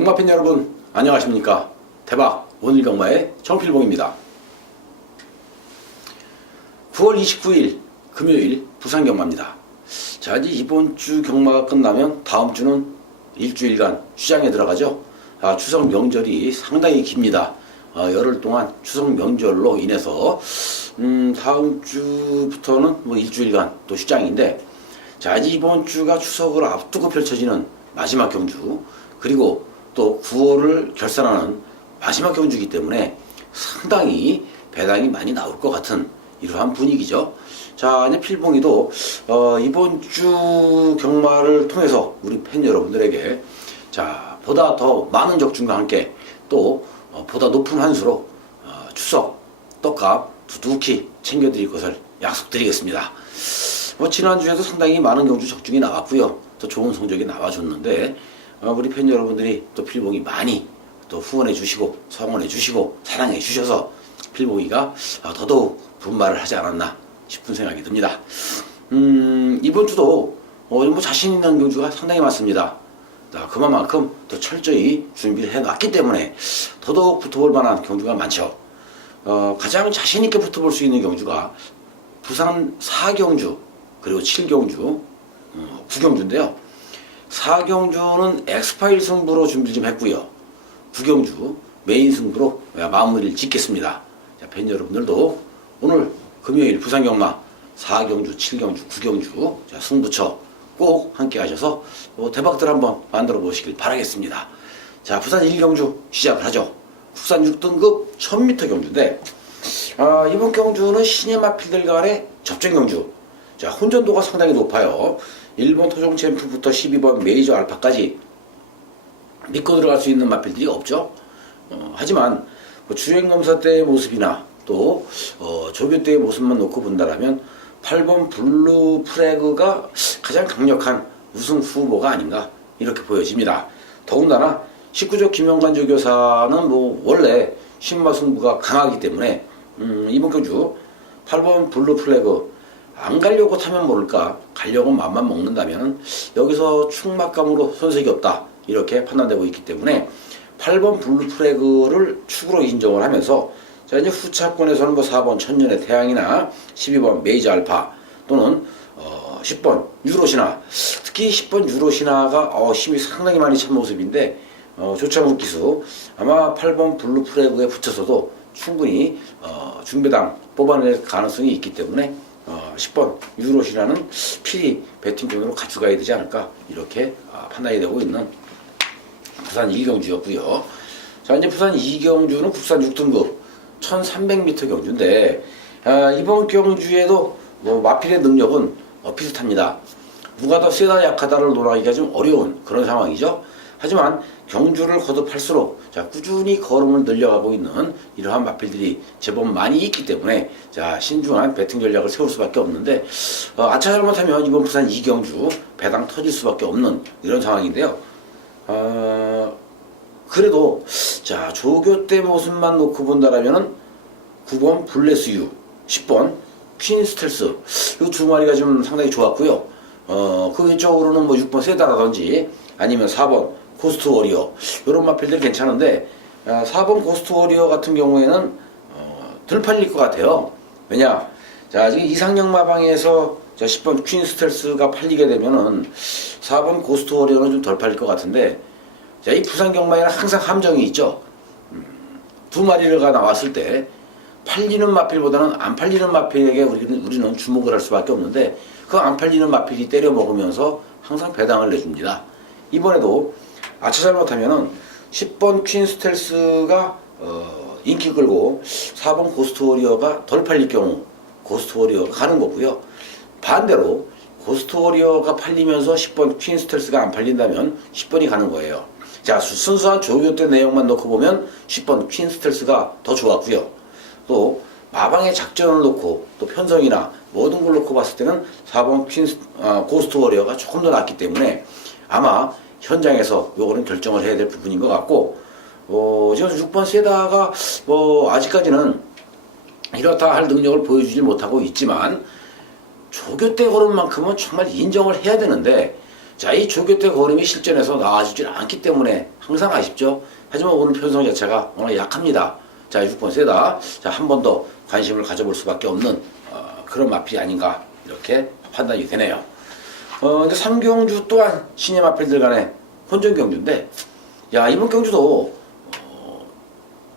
경마팬 여러분 안녕하십니까. 대박 오늘 경마의 정필봉입니다. 9월 29일 금요일 부산 경마입니다. 자, 이제 이번 주 경마가 끝나면 다음 주는 일주일간 휴장에 들어가죠. 추석 명절이 상당히 깁니다. 열흘 동안 추석 명절로 인해서 다음 주부터는 뭐 일주일간 또 휴장인데, 자, 이제 이번 주가 추석을 앞두고 펼쳐지는 마지막 경주, 그리고 또 9월을 결산하는 마지막 경주이기 때문에 상당히 배당이 많이 나올 것 같은 이러한 분위기죠. 자, 이제 필봉이도 이번 주 경마를 통해서 우리 팬 여러분들에게 자, 보다 더 많은 적중과 함께 또 보다 높은 환수로 추석 떡값 두둑히 챙겨드릴 것을 약속드리겠습니다. 지난주에도 상당히 많은 경주 적중이 나왔고요. 또 좋은 성적이 나와줬는데 우리 팬 여러분들이 또 필봉이 많이 또 후원해 주시고 성원해 주시고 사랑해 주셔서 필봉이가 더더욱 분발을 하지 않았나 싶은 생각이 듭니다. 이번 주도 뭐 자신 있는 경주가 상당히 많습니다. 그만큼 또 철저히 준비를 해놨기 때문에 더더욱 붙어볼 만한 경주가 많죠. 가장 자신 있게 붙어볼 수 있는 경주가 부산 4경주 그리고 7경주 9경주인데요. 4경주는 엑스파일 승부로 준비를 좀 했고요. 9경주 메인 승부로 마무리를 짓겠습니다. 자, 팬 여러분들도 오늘 금요일 부산 경마 4경주, 7경주, 9경주 자, 승부처 꼭 함께 하셔서 대박들 한번 만들어 보시길 바라겠습니다. 자, 부산 1경주 시작을 하죠. 국산 6등급 1000m 경주인데 이번 경주는 신의 마필들 간의 접전 경주. 자, 혼전도가 상당히 높아요. 1번 토종 챔프부터 12번 메이저 알파까지 믿고 들어갈 수 있는 마필들이 없죠. 하지만 주행검사 때의 모습이나 또 조교 때의 모습만 놓고 본다라면 8번 블루 프래그가 가장 강력한 우승 후보가 아닌가 이렇게 보여집니다. 더군다나 19조 김영관 조교사는 뭐 원래 신마 승부가 강하기 때문에 이번 경주 8번 블루 프래그 안 가려고 타면 모를까 가려고 맘만 먹는다면 여기서 충막감으로 손색이 없다 이렇게 판단되고 있기 때문에 8번 블루 프래그를 축으로 인정을 하면서 자, 이제 후차권에서는 뭐 4번 천년의 태양이나 12번 메이저 알파 또는 10번 유로시나, 특히 10번 유로시나가 힘이 상당히 많이 찬 모습인데 조창욱 기수 아마 8번 블루 프래그에 붙여서도 충분히 중배당 뽑아낼 가능성이 있기 때문에 10번 유로시라는 필히 배팅존으로 가져가야 되지 않을까 이렇게 판단이 되고 있는 부산 1경주였고요. 자, 이제 부산 2경주는 국산 6등급 1300m 경주인데 이번 경주에도 마필의 능력은 비슷합니다. 누가 더 세다 약하다를 논하기가 좀 어려운 그런 상황이죠. 하지만 경주를 거듭할수록 자, 꾸준히 걸음을 늘려가고 있는 이러한 마필들이 제법 많이 있기 때문에 자, 신중한 배팅 전략을 세울 수밖에 없는데 아차 잘못하면 이번 부산 2경주 배당 터질 수밖에 없는 이런 상황인데요. 그래도 자, 조교 때 모습만 놓고 본다라면은 9번 블레스유, 10번 퀸 스텔스 이 두 마리가 좀 상당히 좋았고요. 그 외적으로는 뭐 6번 세다라든지 아니면 4번 고스트 워리어 이런 마필들 괜찮은데 4번 고스트 워리어 같은 경우에는 덜 팔릴 것 같아요. 왜냐? 자, 지금 이상형 마방에서 자, 10번 퀸 스텔스가 팔리게 되면은 4번 고스트 워리어는 좀 덜 팔릴 것 같은데, 자, 이 부산 경마에는 항상 함정이 있죠. 두 마리가 나왔을 때 팔리는 마필보다는 안 팔리는 마필에게 우리는 주목을 할 수밖에 없는데 그 안 팔리는 마필이 때려 먹으면서 항상 배당을 내줍니다. 이번에도 아차 잘못하면은 10번 퀸 스텔스가 인기 끌고 4번 고스트 워리어가 덜 팔릴 경우 고스트 워리어가 가는 거고요. 반대로 고스트 워리어가 팔리면서 10번 퀸 스텔스가 안 팔린다면 10번이 가는 거예요. 자, 순수한 조교 때 내용만 놓고 보면 10번 퀸 스텔스가 더 좋았고요. 또 마방의 작전을 놓고 또 편성이나 모든 걸 놓고 봤을 때는 4번 고스트 워리어가 조금 더 낫기 때문에 아마 현장에서 요거는 결정을 해야 될 부분인 것 같고, 지금 6번 세다가 아직까지는 이렇다 할 능력을 보여주지 못하고 있지만 조교 때 걸음만큼은 정말 인정을 해야 되는데, 자, 이 조교태 걸음이 실전에서 나와주질 않기 때문에 항상 아쉽죠. 하지만 오늘 편성 자체가 워낙 약합니다. 자, 6번 세다. 자, 한 번 더 관심을 가져볼 수밖에 없는 그런 마필이 아닌가 이렇게 판단이 되네요. 이제 3경주 또한 신예 마필들 간의 혼전 경주인데, 야, 이번 경주도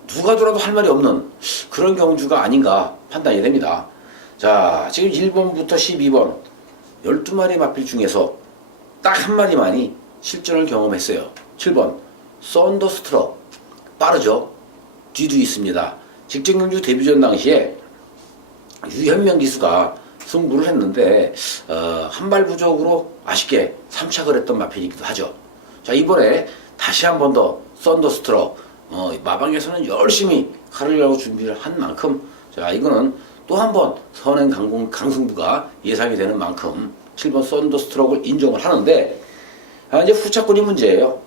누가 돌아도 할 말이 없는 그런 경주가 아닌가 판단이 됩니다. 자, 지금 1번부터 12번 12마리 마필 중에서 딱 한 마리만이 실전을 경험했어요. 7번 썬더스트럭. 빠르죠. 뒤도 있습니다. 직전 경주 데뷔전 당시에 유현명 기수가 승부를 했는데 한 발 부족으로 아쉽게 3착을 했던 마필이기도 하죠. 자, 이번에 다시 한 번 더 썬더스트럭 마방에서는 열심히 칼을 열고 준비를 한 만큼, 자, 이거는 또 한 번 선행 강승부가 예상이 되는 만큼 7번 썬더스트럭을 인정을 하는데, 이제 후차권이 문제예요.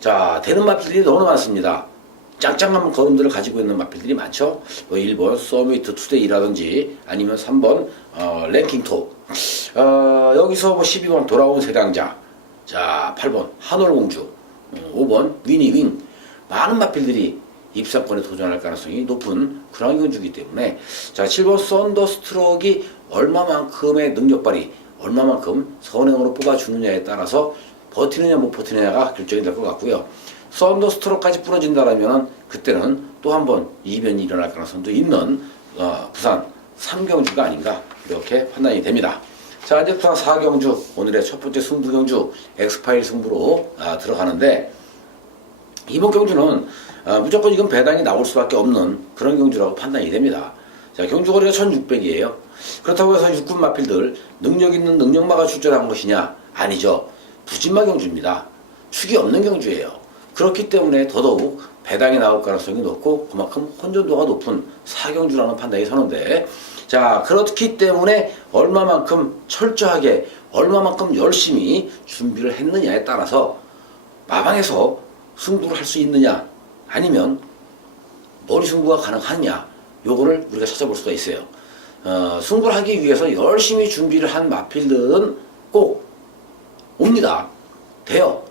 자, 되는 마필들이 너무 많습니다. 짱짱한 걸음들을 가지고 있는 마필들이 많죠. 1번 서미트 투데이라든지 아니면 3번 랭킹톱, 여기서 12번 돌아온 세강자, 자, 8번 한월공주, 5번 위니윙. 많은 마필들이 입상권에 도전할 가능성이 높은 그런 경주이기 때문에, 자, 7번 썬더스트럭이 얼마만큼의 능력 발휘, 얼마만큼 선행으로 뽑아주느냐에 따라서 버티느냐 못 버티느냐가 결정이 될 것 같고요. 썬더스트럭까지 부러진다라면 그때는 또 한 번 이변이 일어날 가능성도 있는 부산 3경주가 아닌가 이렇게 판단이 됩니다. 자, 이제 부산 4경주, 오늘의 첫 번째 승부 경주 엑스파일 승부로 들어가는데, 이번 경주는 무조건 이건 배당이 나올 수밖에 없는 그런 경주라고 판단이 됩니다. 자, 경주거리가 1600이에요. 그렇다고 해서 육군 마필들 능력 있는 능력마가 출전한 것이냐? 아니죠. 부진마 경주입니다. 축이 없는 경주예요. 그렇기 때문에 더더욱 배당이 나올 가능성이 높고 그만큼 혼전도가 높은 4경주라는 판단이 서는데, 자, 그렇기 때문에 얼마만큼 철저하게 얼마만큼 열심히 준비를 했느냐에 따라서 마방에서 승부를 할 수 있느냐 아니면 머리 승부가 가능하느냐, 요거를 우리가 찾아볼 수가 있어요. 승부를 하기 위해서 열심히 준비를 한 마필들은 꼭 옵니다. 돼요.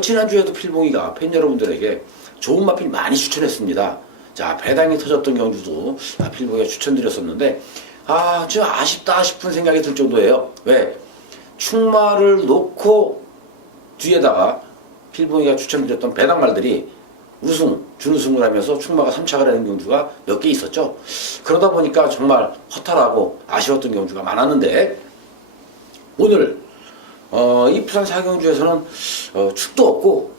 지난주에도 필봉이가 팬 여러분들에게 좋은 마필 많이 추천했습니다. 자, 배당이 터졌던 경주도 필봉이가 추천드렸었는데, 좀 아쉽다 싶은 생각이 들 정도예요. 왜? 충마를 놓고 뒤에다가 필봉이가 추천드렸던 배당말들이 우승, 준우승을 하면서 충마가 3착을 하는 경주가 몇 개 있었죠. 그러다 보니까 정말 허탈하고 아쉬웠던 경주가 많았는데, 오늘 이 부산 4경주에서는 축도 없고,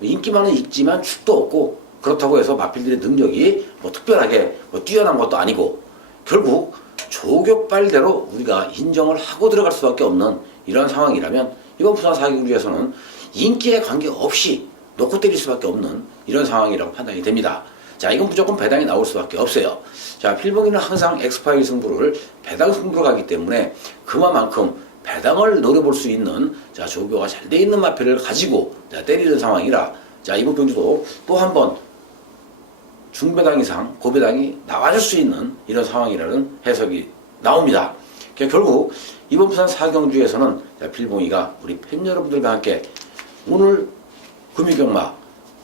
인기만은 있지만 축도 없고, 그렇다고 해서 마필들의 능력이 특별하게 뛰어난 것도 아니고, 결국 조격발대로 우리가 인정을 하고 들어갈 수밖에 없는 이런 상황이라면, 이번 부산 4경주에서는 인기에 관계없이 놓고 때릴 수밖에 없는 이런 상황이라고 판단이 됩니다. 자, 이건 무조건 배당이 나올 수밖에 없어요. 자, 필봉이는 항상 엑스파일 승부를 배당 승부로 가기 때문에 그만큼 배당을 노려볼 수 있는, 자, 조교가 잘 돼 있는 마필을 가지고 때리는 상황이라, 자, 이번 경주도 또 한 번 중배당 이상 고배당이 나와줄 수 있는 이런 상황이라는 해석이 나옵니다. 그러니까 결국 이번 부산 4경주에서는 필봉이가 우리 팬 여러분들과 함께 오늘 금유경마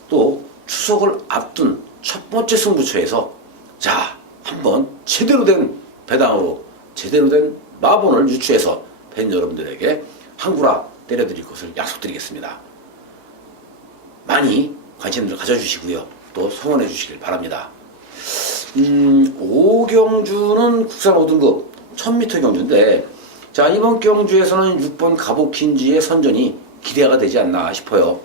또 추석을 앞둔 첫 번째 승부처에서, 자, 한번 제대로 된 배당으로 제대로 된 마본을 유추해서 팬 여러분들에게 한구라 때려드릴 것을 약속드리겠습니다. 많이 관심을 가져주시고요. 또 성원해 주시길 바랍니다. 5경주는 국산 5등급 1000m 경주인데, 자, 이번 경주에서는 6번 가보킨지의 선전이 기대가 되지 않나 싶어요.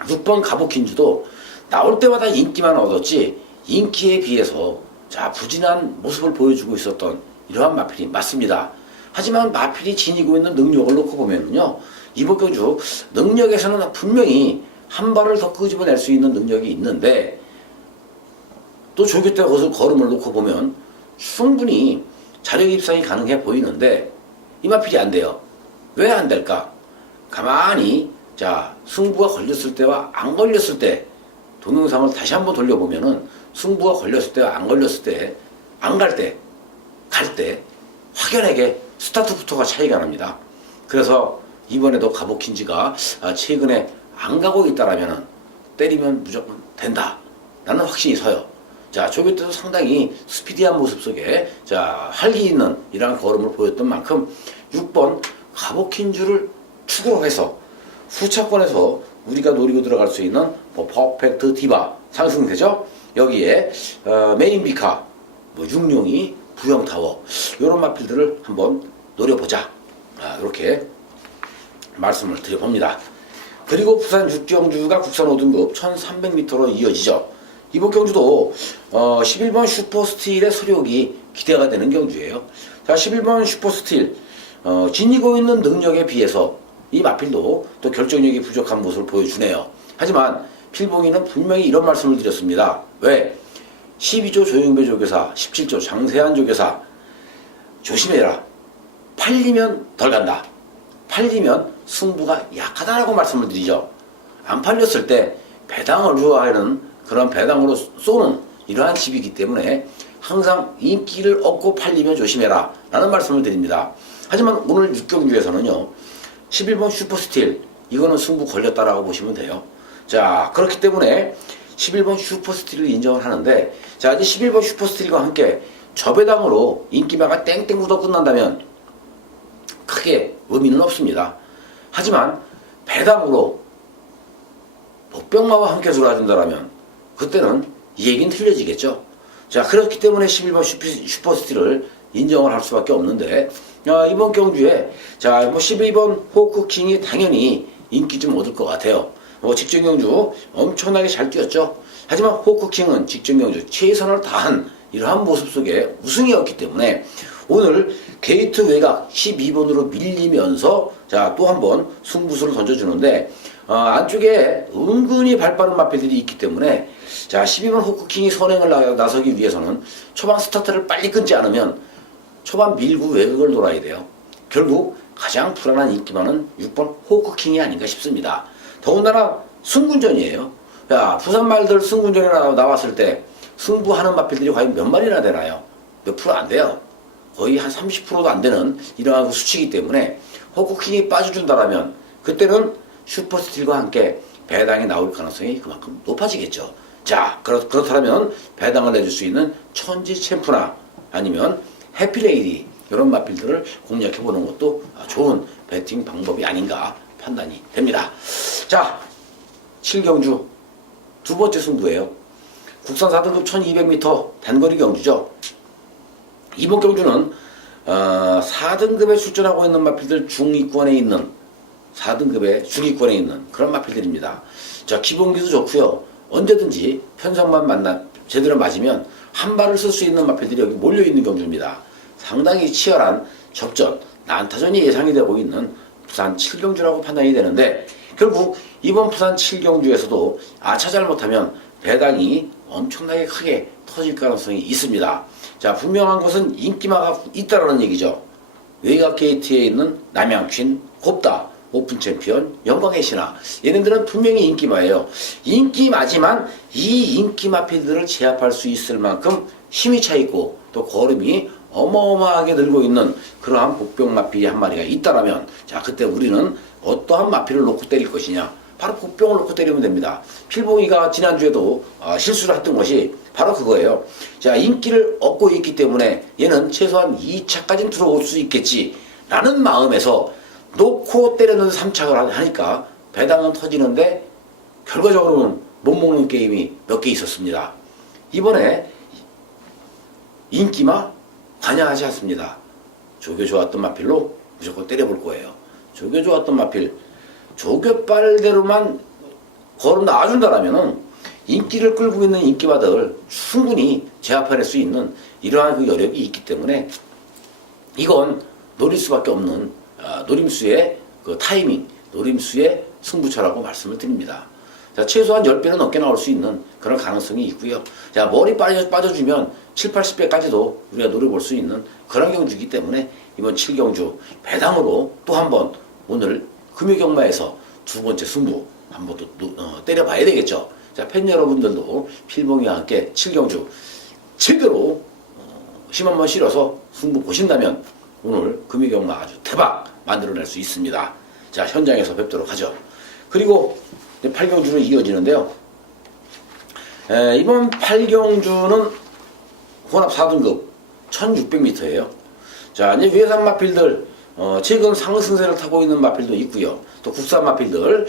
6번 가보킨지도 나올 때마다 인기만 얻었지 인기에 비해서, 자, 부진한 모습을 보여주고 있었던 이러한 마필이 맞습니다. 하지만 마필이 지니고 있는 능력을 놓고 보면요, 이번 경주 능력에서는 분명히 한 발을 더 끄집어낼 수 있는 능력이 있는데, 또 조교 때 걸음을 놓고 보면 충분히 자력 입상이 가능해 보이는데 이 마필이 안 돼요. 왜 안 될까? 가만히, 자, 승부가 걸렸을 때와 안 걸렸을 때 동영상을 다시 한번 돌려보면은 승부가 걸렸을 때와 안 걸렸을 때, 안 갈 때, 갈 때 확연하게 스타트부터가 차이가 납니다. 그래서 이번에도 가보킨지가 최근에 안 가고 있다라면은 때리면 무조건 된다 라는 확신이 서요. 자, 조교 때도 상당히 스피디한 모습 속에 자, 활기 있는 이러한 걸음을 보였던 만큼 6번 가보킨주를 축으로 해서 후차권에서 우리가 노리고 들어갈 수 있는 뭐 퍼펙트 디바 상승되죠. 여기에 메인 비카, 뭐 육룡이, 부영타워 이런 마필들을 한번 노려보자. 이렇게 말씀을 드려봅니다. 그리고 부산 6경주가 국산 5등급 1300m로 이어지죠. 이번 경주도 11번 슈퍼스틸의 소력이 기대가 되는 경주예요. 자, 11번 슈퍼스틸 지니고 있는 능력에 비해서 이 마필도 또 결정력이 부족한 모습을 보여주네요. 하지만 필봉이는 분명히 이런 말씀을 드렸습니다. 왜? 12조 조용배 조교사, 17조 장세한 조교사 조심해라. 팔리면 덜 간다. 팔리면 승부가 약하다라고 말씀을 드리죠. 안 팔렸을 때 배당을 좋아하는 그런 배당으로 쏘는 이러한 집이기 때문에 항상 인기를 얻고 팔리면 조심해라 라는 말씀을 드립니다. 하지만 오늘 6경주에서는요 11번 슈퍼스틸 이거는 승부 걸렸다라고 보시면 돼요. 자, 그렇기 때문에 11번 슈퍼스틸을 인정을 하는데, 자, 이제 11번 슈퍼스틸과 함께 저배당으로 인기마가 땡땡 묻어 끝난다면 크게 의미는 없습니다. 하지만 배당으로 복병마와 함께 돌아준다라면 그때는 이 얘기는 틀려지겠죠. 자, 그렇기 때문에 11번 슈퍼스틸을 인정을 할 수밖에 없는데, 이번 경주에 자, 뭐 12번 호크킹이 당연히 인기 좀 얻을 것 같아요. 직전 경주 엄청나게 잘 뛰었죠. 하지만 호크킹은 직전 경주 최선을 다한 이러한 모습 속에 우승이었기 때문에 오늘 게이트 외곽 12번으로 밀리면서 자, 또 한 번 승부수를 던져주는데 안쪽에 은근히 발빠른 마필들이 있기 때문에 자, 12번 호크킹이 선행을 나서기 위해서는 초반 스타트를 빨리 끊지 않으면 초반 밀고 외곽을 돌아야 돼요. 결국 가장 불안한 인기만은 6번 호크킹이 아닌가 싶습니다. 더군다나 승군전이에요. 야, 부산 말들 승군전에 나왔을 때 승부하는 마필들이 과연 몇 마리나 되나요? 몇 프로 안 돼요. 거의 한 30%도 안 되는 이러한 수치이기 때문에 호크킹이 빠져준다라면 그때는 슈퍼스틸과 함께 배당이 나올 가능성이 그만큼 높아지겠죠. 자, 그렇다면 배당을 내줄 수 있는 천지 챔프나 아니면 해피레이디 이런 마필들을 공략해보는 것도 좋은 배팅 방법이 아닌가 판단이 됩니다. 자, 7경주 두 번째 승부예요. 국산 4등급 1200m 단거리 경주죠. 이번 경주는 4등급에 출전하고 있는 마필들 중위권에 있는 4등급의 중위권에 있는 그런 마필들입니다. 자, 기본기도 좋고요. 언제든지 편성만 제대로 맞으면 한 발을 쓸 수 있는 마필들이 여기 몰려있는 경주입니다. 상당히 치열한 접전, 난타전이 예상이 되고 있는 부산 7경주라고 판단이 되는데 결국 이번 부산 7경주에서도 아차 잘못하면 배당이 엄청나게 크게 터질 가능성이 있습니다. 자, 분명한 것은 인기마가 있다라는 얘기죠. 외곽 게이트에 있는 남양퀸, 곱다, 오픈 챔피언, 영광의 신화 얘네들은 분명히 인기마예요. 인기마지만 이 인기마 필드를 제압할 수 있을 만큼 힘이 차있고 또 걸음이 어마어마하게 늘고 있는 그러한 복병 마필이 한 마리가 있다라면 자, 그때 우리는 어떠한 마필을 놓고 때릴 것이냐, 바로 복병을 놓고 때리면 됩니다. 필봉이가 지난주에도 실수를 했던 것이 바로 그거예요. 자, 인기를 얻고 있기 때문에 얘는 최소한 2차까지는 들어올 수 있겠지 라는 마음에서 놓고 때리는 3착을 하니까 배당은 터지는데 결과적으로는 못 먹는 게임이 몇 개 있었습니다. 이번에 인기마 관여하지 않습니다. 조교 좋았던 마필로 무조건 때려볼 거예요. 조교 좋았던 마필 조교빨대로만 걸음 나와준다라면은 인기를 끌고 있는 인기마들 충분히 제압해낼 수 있는 이러한 그 여력이 있기 때문에 이건 노릴 수밖에 없는 노림수의 그 타이밍, 노림수의 승부처라고 말씀을 드립니다. 자, 최소한 10배는 넘게 나올 수 있는 그런 가능성이 있고요. 자, 머리 빠져주면 7, 80배까지도 우리가 노려볼 수 있는 그런 경주이기 때문에 이번 7경주 배당으로 또 한번 오늘 금요경마에서 두 번째 승부 한번 또 때려봐야 되겠죠. 자, 팬 여러분들도 필봉이와 함께 7경주 제대로 힘 한번 실어서 승부 보신다면 오늘 금요경마 아주 대박 만들어낼 수 있습니다. 자, 현장에서 뵙도록 하죠. 그리고 8경주로 이어지는데요. 이번 8경주는 혼합 4등급 1600m예요. 자, 이제 외산 마필들, 최근 상승세를 타고 있는 마필도 있고요. 또 국산 마필들,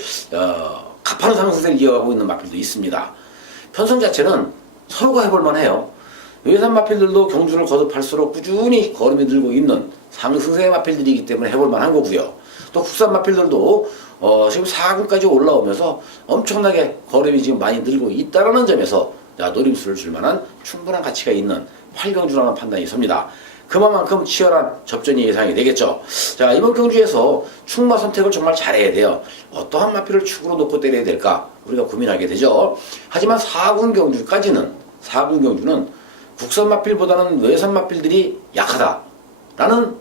가파른 상승세를 이어가고 있는 마필도 있습니다. 편성 자체는 서로가 해볼만 해요. 외산 마필들도 경주를 거듭할수록 꾸준히 걸음이 늘고 있는 상승세 마필들이기 때문에 해볼만 한 거고요. 또 국산 마필들도 지금 4군까지 올라오면서 엄청나게 걸음이 지금 많이 늘고 있다는 점에서 노림수를 줄 만한 충분한 가치가 있는 8경주라는 판단이 섭니다. 그만큼 치열한 접전이 예상이 되겠죠. 자, 이번 경주에서 축마 선택을 정말 잘해야 돼요. 어떠한 마필을 축으로 놓고 때려야 될까 우리가 고민하게 되죠. 하지만 4군 경주는 국산 마필보다는 외산 마필들이 약하다라는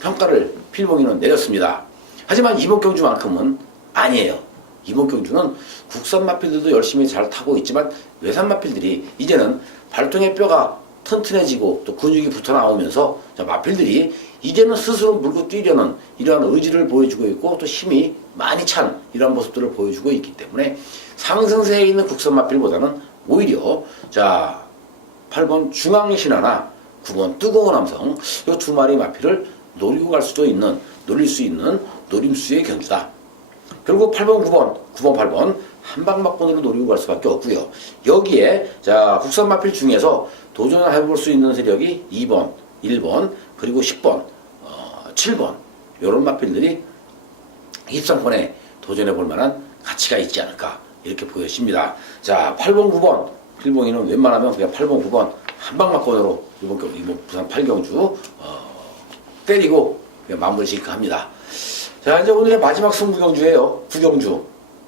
평가를 필봉이는 내렸습니다. 하지만 이번 경주만큼은 아니에요. 이번 경주는 국산 마필들도 열심히 잘 타고 있지만 외산 마필들이 이제는 발통의 뼈가 튼튼해지고 또 근육이 붙어 나오면서 마필들이 이제는 스스로 물고 뛰려는 이러한 의지를 보여주고 있고 또 힘이 많이 찬 이러한 모습들을 보여주고 있기 때문에 상승세에 있는 국산 마필보다는 오히려 8번 중앙신하나 9번 뜨거운 남성 이 두 마리 마필을 노리고 갈 수도 있는 노릴 수 있는 노림수의 경주다. 결국 8번 9번 8번 한방막번으로 노리고 갈 수밖에 없고요. 여기에 국산 마필 중에서 도전을 해볼 수 있는 세력이 2번, 1번, 그리고 10번, 7번 이런 마필들이 입상권에 도전해 볼 만한 가치가 있지 않을까 이렇게 보여집니다. 8번, 9번 필봉이는 웬만하면 그냥 8번, 9번 한방막번으로 이번 부산 8경주 때리고 마무리 짓까 합니다. 자, 이제 오늘의 마지막 승부 경주예요. 9경주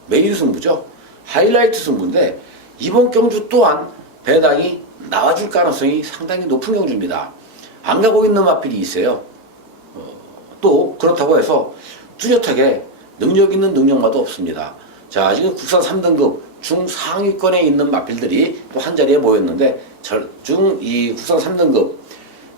메인 승부죠. 하이라이트 승부인데 이번 경주 또한 배당이 나와줄 가능성이 상당히 높은 경주입니다. 안 가고 있는 마필이 있어요. 또 그렇다고 해서 뚜렷하게 능력 있는 능력마도 없습니다. 자, 지금 국산 3등급 중상위권에 있는 마필들이 또 한 자리에 모였는데 이 국산 3등급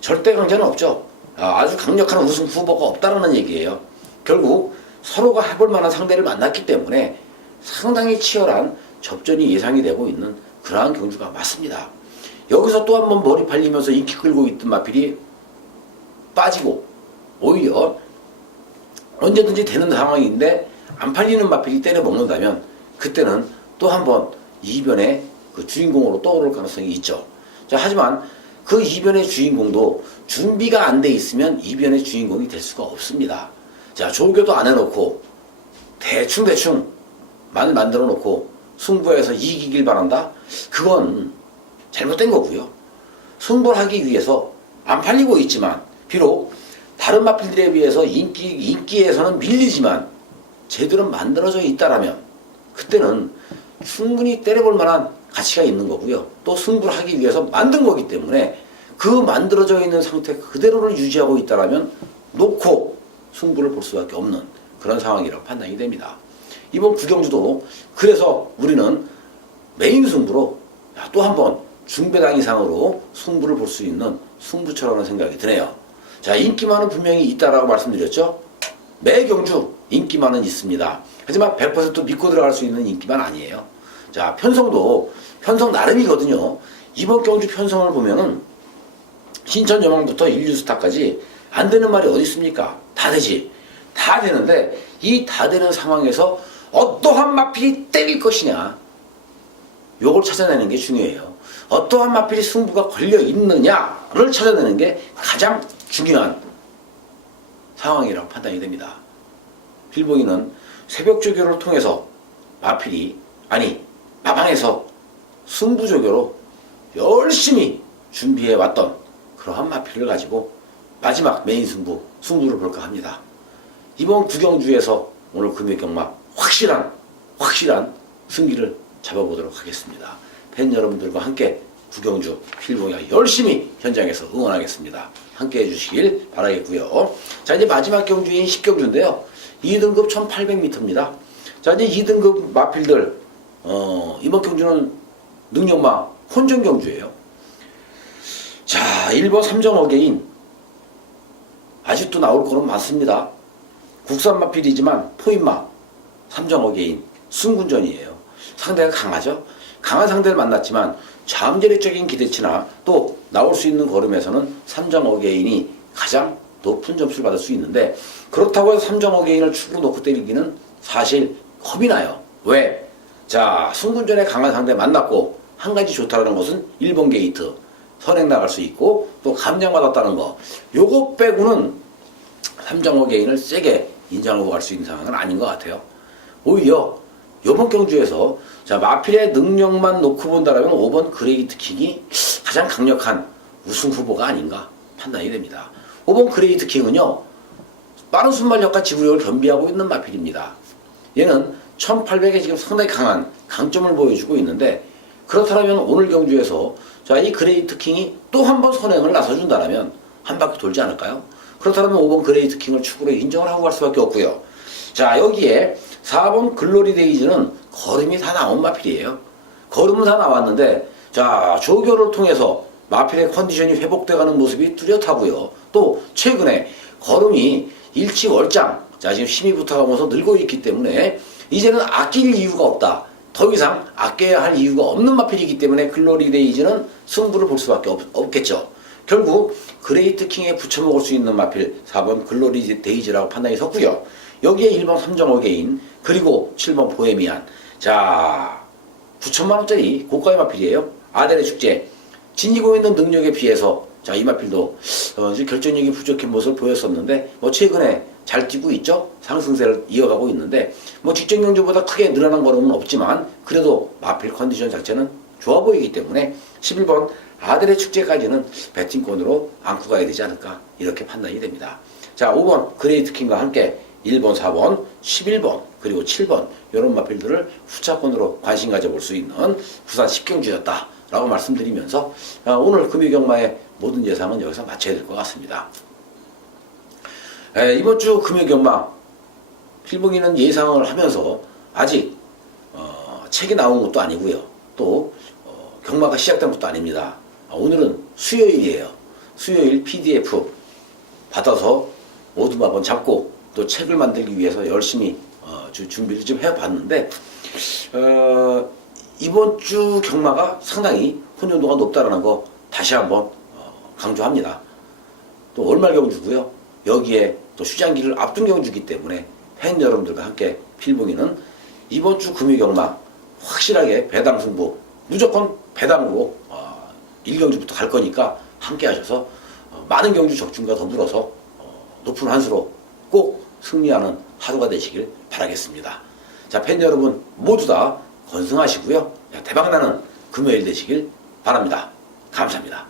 절대 강자는 없죠. 아주 강력한 우승 후보가 없다는 얘기예요. 결국 서로가 해볼 만한 상대를 만났기 때문에 상당히 치열한 접전이 예상이 되고 있는 그러한 경주가 맞습니다. 여기서 또 한 번 머리 팔리면서 인기 끌고 있던 마필이 빠지고 오히려 언제든지 되는 상황인데 안 팔리는 마필이 때려 먹는다면 그때는 또 한 번 이변의 그 주인공으로 떠오를 가능성이 있죠. 자, 하지만 그 이변의 주인공도 준비가 안 돼 있으면 이변의 주인공이 될 수가 없습니다. 자, 조교도 안 해놓고 대충 말 만들어 놓고 승부에서 이기길 바란다? 그건 잘못된 거고요. 승부를 하기 위해서 안 팔리고 있지만 비록 다른 마필들에 비해서 인기에서는 밀리지만 제대로 만들어져 있다라면 그때는 충분히 때려볼 만한 가치가 있는 거고요. 또 승부를 하기 위해서 만든 거기 때문에 그 만들어져 있는 상태 그대로를 유지하고 있다라면 놓고 승부를 볼 수밖에 없는 그런 상황이라고 판단이 됩니다. 이번 9경주도 그래서 우리는 메인 승부로 또 한 번 중배당 이상으로 승부를 볼 수 있는 승부처라는 생각이 드네요. 자, 인기만은 분명히 있다라고 말씀드렸죠. 매 경주 인기만은 있습니다. 하지만 100% 믿고 들어갈 수 있는 인기만 아니에요. 자, 편성 나름이거든요. 이번 경주 편성을 보면은 신천 여망부터 인류스타까지 안 되는 말이 어디 있습니까? 다 되지. 다 되는데 이 다 되는 상황에서 어떠한 마필이 때릴 것이냐 요걸 찾아내는 게 중요해요. 어떠한 마필이 승부가 걸려 있느냐를 찾아내는 게 가장 중요한 상황이라고 판단이 됩니다. 필봉이는 새벽 조교를 통해서 마방에서 승부 조교로 열심히 준비해 왔던 그러한 마필을 가지고 마지막 메인 승부를 볼까 합니다. 이번 9경주에서 오늘 금요 경마 확실한 승기를 잡아보도록 하겠습니다. 팬 여러분들과 함께 9경주 필봉이가 열심히 현장에서 응원하겠습니다. 함께 해주시길 바라겠고요. 자, 이제 마지막 경주인 10경주인데요. 2등급 1800m입니다. 자, 이제 2등급 마필들 이번 경주는 능력마 혼전 경주예요. 자, 1번 3정 어게인 아직도 나올 거는 많습니다. 국산 마필이지만 포인마, 삼정어게인, 승군전이에요. 상대가 강하죠. 강한 상대를 만났지만 잠재력적인 기대치나 또 나올 수 있는 걸음에서는 삼정어게인이 가장 높은 점수를 받을 수 있는데, 그렇다고 해서 삼정어게인을 축으로 놓고 때리기는 사실 겁이 나요. 왜? 자, 승군전에 강한 상대 만났고 한 가지 좋다는 것은 1번 게이트 선행 나갈 수 있고 또 감량받았다는 거, 요거 빼고는 삼정어게인을 세게 인정하고 갈 수 있는 상황은 아닌 것 같아요. 오히려 이번 경주에서 자, 마필의 능력만 놓고 본다면 5번 그레이트 킹이 가장 강력한 우승 후보가 아닌가 판단이 됩니다. 5번 그레이트 킹은요, 빠른 순발력과 지구력을 겸비하고 있는 마필입니다. 얘는 1800에 지금 상당히 강한 강점을 보여주고 있는데, 그렇다면 오늘 경주에서 자, 이 그레이트 킹이 또 한 번 선행을 나서준다면 한 바퀴 돌지 않을까요? 그렇다면 5번 그레이트 킹을 축으로 인정을 하고 갈 수밖에 없고요. 자, 여기에 4번 글로리 데이즈는 걸음이 다 나온 마필이에요. 걸음은 다 나왔는데, 자, 조교를 통해서 마필의 컨디션이 회복돼가는 모습이 뚜렷하고요. 또 최근에 걸음이 일치월장, 자, 지금 힘이 붙어가면서 늘고 있기 때문에 이제는 아낄 이유가 없다. 더 이상 아껴야 할 이유가 없는 마필이기 때문에 글로리 데이즈는 승부를 볼 수밖에 없겠죠. 결국 그레이트 킹에 붙여먹을 수 있는 마필 4번 글로리 데이즈라고 판단이 섰고요. 여기에 1번 삼정어게인, 그리고 7번 보헤미안. 자, 9천만원짜리 고가의 마필이에요. 아델의 축제. 지니고 있는 능력에 비해서 자, 이 마필도 결정력이 부족한 모습을 보였었는데 최근에 잘 뛰고 있죠. 상승세를 이어가고 있는데 직전 경주보다 크게 늘어난 걸음은 없지만 그래도 마필 컨디션 자체는 좋아 보이기 때문에 11번 아델의 축제까지는 배팅권으로 안고 가야 되지 않을까, 이렇게 판단이 됩니다. 자, 5번 그레이트 킹과 함께 1번, 4번, 11번, 그리고 7번 이런 마필들을 후차권으로 관심 가져볼 수 있는 부산 10경주였다 라고 말씀드리면서 오늘 금요경마의 모든 예상은 여기서 마쳐야 될 것 같습니다. 이번 주 금요경마 필봉이는 예상을 하면서 아직 책이 나온 것도 아니고요. 또 경마가 시작된 것도 아닙니다. 오늘은 수요일이에요. 수요일 PDF 받아서 모두 한번 잡고 또 책을 만들기 위해서 열심히 준비를 좀 해봤는데, 이번 주 경마가 상당히 혼돈도가 높다는 거 다시 한번 강조합니다. 또 월말 경주고요. 여기에 또 휴장기를 앞둔 경주이기 때문에 팬 여러분들과 함께 필봉이는 이번 주 금요 경마 확실하게 배당 승부, 무조건 배당으로 1경주부터 갈 거니까 함께 하셔서 많은 경주 적중과 더불어서 높은 환수로 꼭 승리하는 하루가 되시길 바라겠습니다. 자, 팬 여러분 모두 다 건승하시고요. 대박나는 금요일 되시길 바랍니다. 감사합니다.